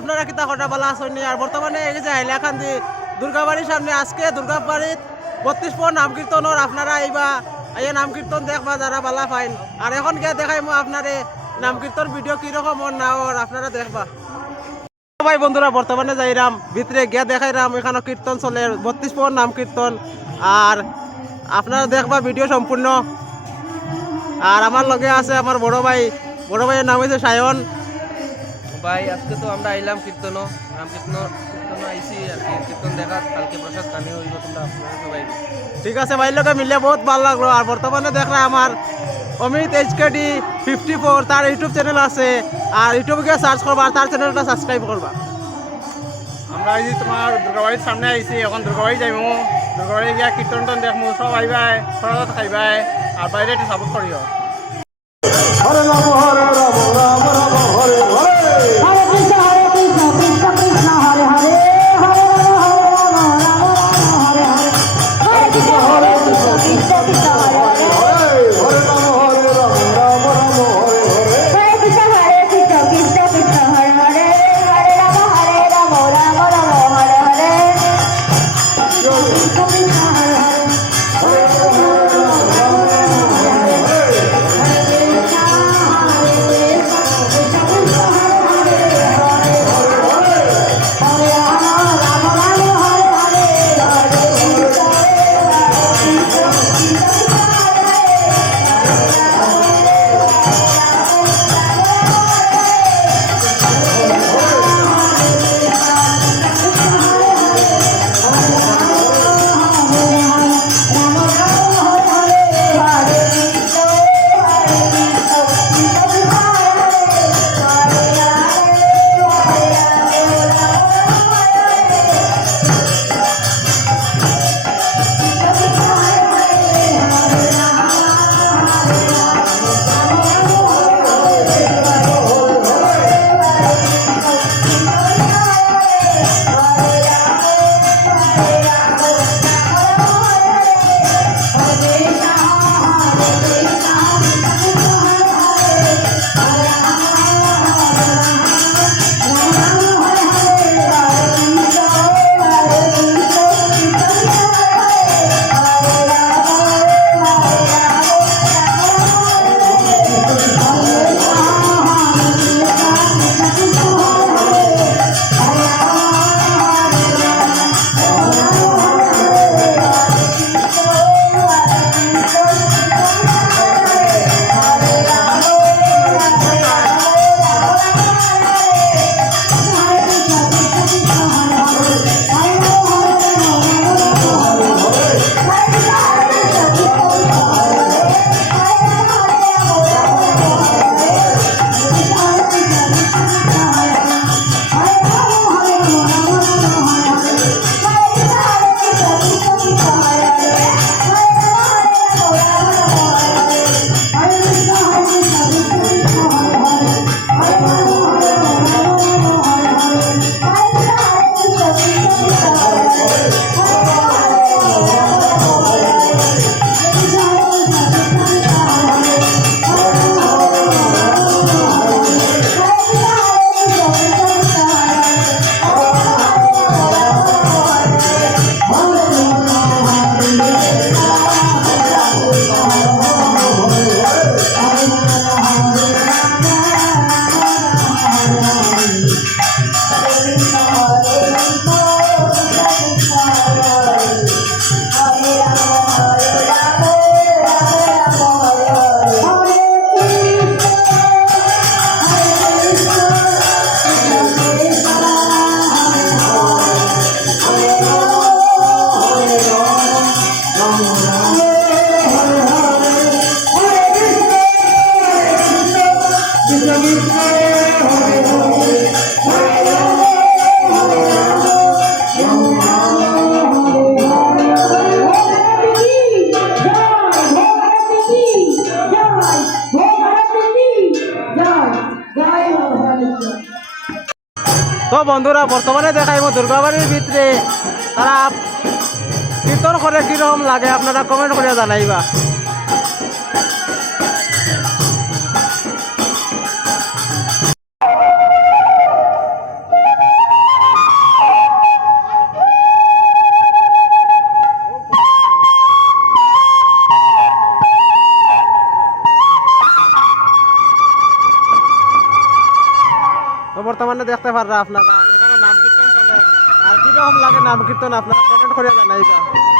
আপনারা কিতা কটা বলা আসেননি আর বর্তমানে এই যে হাইলাকান্দি দুর্গাবাড়ির সামনে আজকে দুর্গাবাড়ির বত্রিশ পর নাম কীর্তনের আপনারা এইবা এই নাম কীর্তন দেখবা যারা বালা পাইন আর এখন গিয়ে দেখাই মই আপনারে নাম কীর্তন ভিডিও কীরকম ওর না ওর আপনারা দেখবা। ভাই বন্ধুরা, বর্তমানে যাইরাম, ভিতরে গিয়া দেখাইরাম, এখানে কীর্তন চলে বত্রিশ পর নাম কীর্তন আর আপনারা দেখবা ভিডিও সম্পূর্ণ। আর আমার লগে আছে আমার বড় ভাই, বড় ভাইয়ের নাম হয়েছে সায়ন। ভাই আজকে তো আমরা আইলাম কীর্তন রাম কীর্তন কীর্তন আইসি আর কি কীর্তন দেখা কালকে প্রসাদ কানে হইব তোমরা সবাই। ঠিক আছে ভাইয়ের লগে মিলে বহুত ভালো লাগল। আর বর্তমানে দেখলাম আমার Amit H K D fifty four তার ইউটিউব চ্যানেল আছে। আর ইউটিউবে গিয়ে সার্চ করবা আর তার চ্যানেলটা সাবস্ক্রাইব করবা। আমরা এই তোমার দুর্গাবাড়ির সামনে আইছি এখন দুর্গাবাড়ি যাইমু। দুর্গাবাড়ি গিয়া কীর্তন টন দেখমু সব আইবাই প্রসাদ খাইবাই আর বাইরে একটু সাপোর্ট করিও। Hare বন্ধুরা বর্তমানে দেখাইব দুর্গাবাড়ির ভিতরে। তারা কীর্তন করে কীরকম লাগে আপনারা কমেন্ট করে জানাইবা। পারবে পাররা আপনারা। এখানে নাম কীর্তন চলে। আর কীরকম লাগে নাম কীর্তন আপনারা কমেন্ট করে জানাইবা।